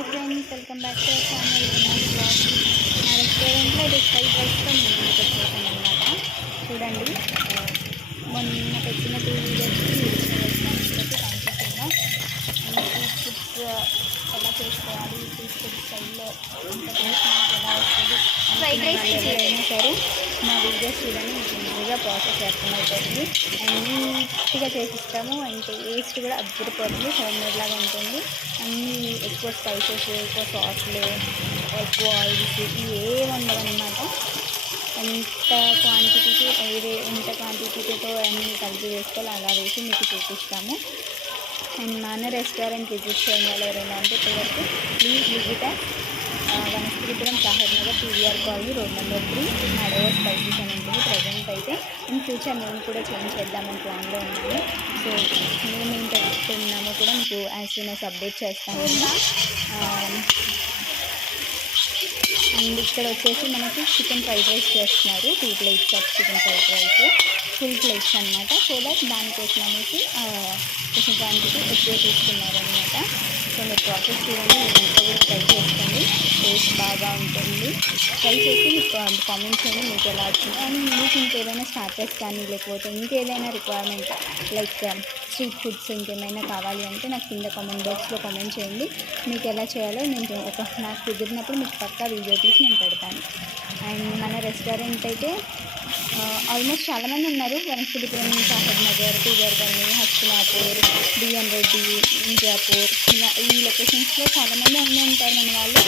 Hi friends, welcome back to our channel blog. నా రెస్టారెంట్లో ఇది ఫ్రైడ్ రైస్తో నేను ముందుకు వచ్చేసాను అనమాట. చూడండి, మొన్న పెట్టిన 2 వీడియోస్కి response thank you so much. Street foods ఎలా చేసుకోవాలి, స్ట్రీట్ ఫుడ్ స్టైల్లో ఎంత టేస్ట్ మనకి ఎలా వస్తుంది, ఫ్రైడ్ రైస్ అయినా సరే మా వీడియోస్ చూడండి, మీకు ఈజీగా ప్రాసెస్ అర్థమవుతుంది. అండ్ నీట్గా చేసిస్తాము. అండ్ టేస్ట్ కూడా అద్దరిపోతుంది, హోమ్ మేడ్ లాగా ఉంటుంది. అన్నీ ఎక్కువ స్పైసెస్, ఎక్కువ సాస్లు, ఎక్కువ ఆయిల్స్ ఏమి ఉండవన్నమాట. ఎంత క్వాంటిటీకి ఎంత క్వాంటిటీతో అన్నీ కలిపి వేసుకోవాలి అలా వేసి మీకు చూపిస్తాము. అండ్ మన రెస్టారెంట్ విజిట్ చేయని వాళ్ళు ఎవరైనా అంటే ఇప్పటివరకు please visit Vanasthalipuram Saheb Nagar PVR colony road number 3 నడవ స్పైసీస్ అని ఉంటుంది. ప్రజెంట్ అయితే ఇన్ ఫ్యూచర్ నేను కూడా చేంజ్ చేద్దామని ప్లాన్లో ఉన్నాను. సో మేము ఏం పెట్టుకున్నామో కూడా మీకు యాజ్ సూన్ యాజ్ అప్డేట్ చేస్తాను. అండ్ ఇక్కడ వచ్చేసి మనకి చికెన్ ఫ్రైడ్ రైస్ చేస్తున్నారు. 2 plates of chicken fried rice, full plates అనమాట. సో దట్ దానికోసం అనేసి కొంచెం క్వాంటిటీ ఎక్కువ తీసుకున్నారు అనమాట. సో మీరు ప్రాసెస్ చూడండి, మీరు ఇంట్లో కూడా ట్రై చేసుకోండి, టేస్ట్ బాగా ఉంటుంది. ట్రై చేసి మీకు కామెంట్ చేయండి మీకు ఎలా వచ్చింది. అండ్ మీకు ఇంకేదైనా స్టార్టర్స్ కానీ లేకపోతే ఇంకేదైనా రిక్వైర్మెంట్ లైక్ స్ట్రీట్ ఫుడ్స్ ఇంకేమైనా కావాలి అంటే నాకు కింద కామెంట్ బాక్స్లో కామెంట్ చేయండి. మీకు ఎలా చేయాలో నేను నాకు కుదిరినప్పుడు మీకు పక్కా వీడియో తీసి నేను పెడతాను. అండ్ మన రెస్టారెంట్ అయితే ఆల్మోస్ట్ చాలామంది ఉన్నారు. Vanasthalipuram Saheb Nagar, PVR colony, Hastinapur, DN Reddy, ఇండియాపూర్, ఇలా ఈ లొకేషన్స్లో చాలామంది ఉండి ఉంటారు మన వాళ్ళు.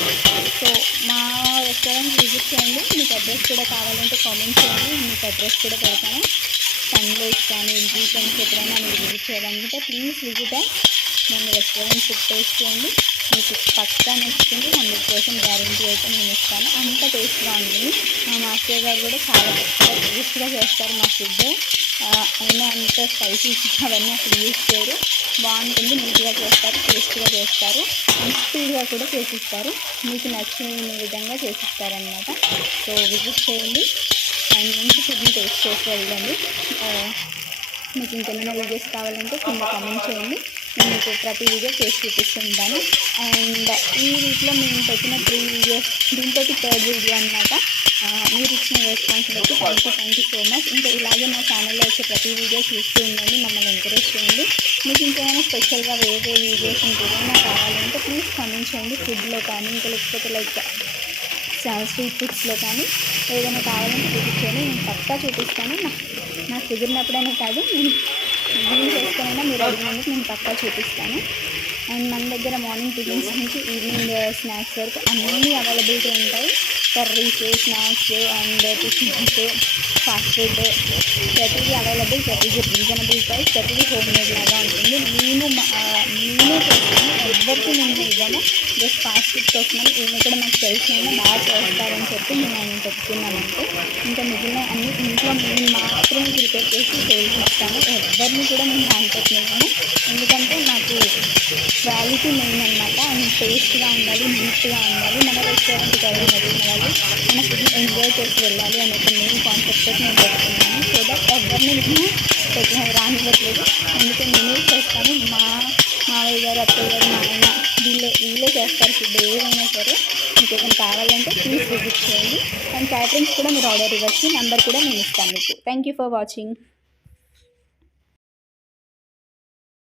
సో మా రెస్టారెంట్ విజిట్ చేయండి. మీకు అడ్రస్ కూడా కావాలంటే కామెంట్ చేయండి, మీకు అడ్రస్ కూడా పెడతాను. సండేస్ కానీ వీకెండ్స్ ఎప్పుడైనా మీరు విజిట్ చేయాలనుకుంటే ప్లీజ్ విజిట్ మన రెస్టారెంట్ ఫుడ్ టేస్ట్ చేయండి. మీకు పక్కా నచ్చుతుంది, 100% గ్యారెంటీ అయితే నేను ఇస్తాను. అంత టేస్ట్గా ఉంటుంది. మా మాస్టర్ గారు కూడా చాలా టేస్ట్గా చేస్తారు మా ఫుడ్. అయినా అంత స్పైసీస్ అవన్నీ అసలు యూజ్ చేయరు. బాగుంటుంది, నీట్గా చేస్తారు, టేస్ట్గా చేస్తారు, అండ్ స్పీడ్గా కూడా చేసిస్తారు. మీకు నచ్చిన విధంగా చేసిస్తారనమాట. సో విజిట్ చేయండి అండ్ మంచి ఫుడ్ని టేస్ట్ చేసి వెళ్ళండి. మీకు ఇంకేమైనా వీడియోస్ కావాలంటే కింద కామెంట్ చేయండి, నేను మీకు ప్రతి వీడియో చేసి చూపిస్తుంటాను. అండ్ ఈ వీక్లో మేము పెట్టిన 3 వీడియోస్, దీంతో 3rd వీడియో అనమాట. మీరు ఇచ్చిన రెస్పాన్స్ బట్టి థ్యాంక్ యూ సో మచ్. ఇంకా ఇలాగే మా ఛానల్లో వచ్చే ప్రతి వీడియో చూస్తూ ఉండండి, మమ్మల్ని ఎంకరేజ్ చేయండి. మీకు ఇంకేమైనా స్పెషల్గా వేరే వీడియోస్ ఇంకేమైనా కావాలంటే ప్లీజ్ కామెంట్ చేయండి. ఫుడ్లో కానీ ఇంకా లేకపోతే లైక్ స్ట్రీట్ ఫుడ్స్లో కానీ ఏదైనా కావాలంటే చూపించండి, నేను పక్కా చూపిస్తాను. నాకు కుదిరినప్పుడైనా కాదు, నేను వీలు చేసుకునైనా మీరు అడిగినందుకు నేను పక్కా చూపిస్తాను. అండ్ మన దగ్గర మార్నింగ్ టిఫిన్స్ నుంచి ఈవినింగ్ స్నాక్స్ వరకు అన్నీ అవైలబిలిటీ ఉంటాయి. Curries, snacks and tiffins, fast food ప్రతిదీ అవైలబుల్, ప్రతిదీ రీజనబుల్ ప్రైస్, ప్రతిదీ హోమ్ మేడ్ లాగా ఉంటుంది. మేమే చేస్తాము, ఎవరికి మేము ఇవ్వము. జస్ట్ ఫాస్ట్ ఫుడ్ కోసమని ఏమి కూడా మాకు తెలిసినైనా బాగా చేస్తారని చెప్పి మేము పెట్టుకున్నామంటే. ఇంకా మిగిలిన అన్ని ఇంట్లో మేము మాత్రమే ప్రిపేర్ చేసి సేల్స్ ఇస్తాము. ఎవరిని కూడా మేము హ్యాండ్ పెట్టలేము, ఎందుకంటే నాకు క్వాలిటీ మెయిన్ అనమాట. అండ్ టేస్ట్గా ఉండాలి, నీట్గా ఉండాలి. మన రెస్టారెంట్కి ఎవరైనా వెళ్ళిన వాళ్ళు మన ఫుడ్ని ఎంజాయ్ చేసి వెళ్ళాలి అనే ఒక మెయిన్ కాన్సెప్ట్ నేను పెట్టుకున్నాను. సో దట్ ఎవరిని నేను రానివ్వట్లేదు, అందుకే నేనే చేస్తాను. మావయ్య గారు, అత్తయ్య గారు, మా ఆయన వీళ్ళే చేస్తారు ఫుడ్ ఏదైనా సరే. మీకు ఏదైనా కావాలంటే ప్లీజ్ విజిట్ చేయండి. అండ్ క్యాటరింగ్స్ కూడా మీరు ఆర్డర్ ఇవ్వచ్చు, నెంబర్ కూడా నేను ఇస్తాను మీకు. Thank you for watching.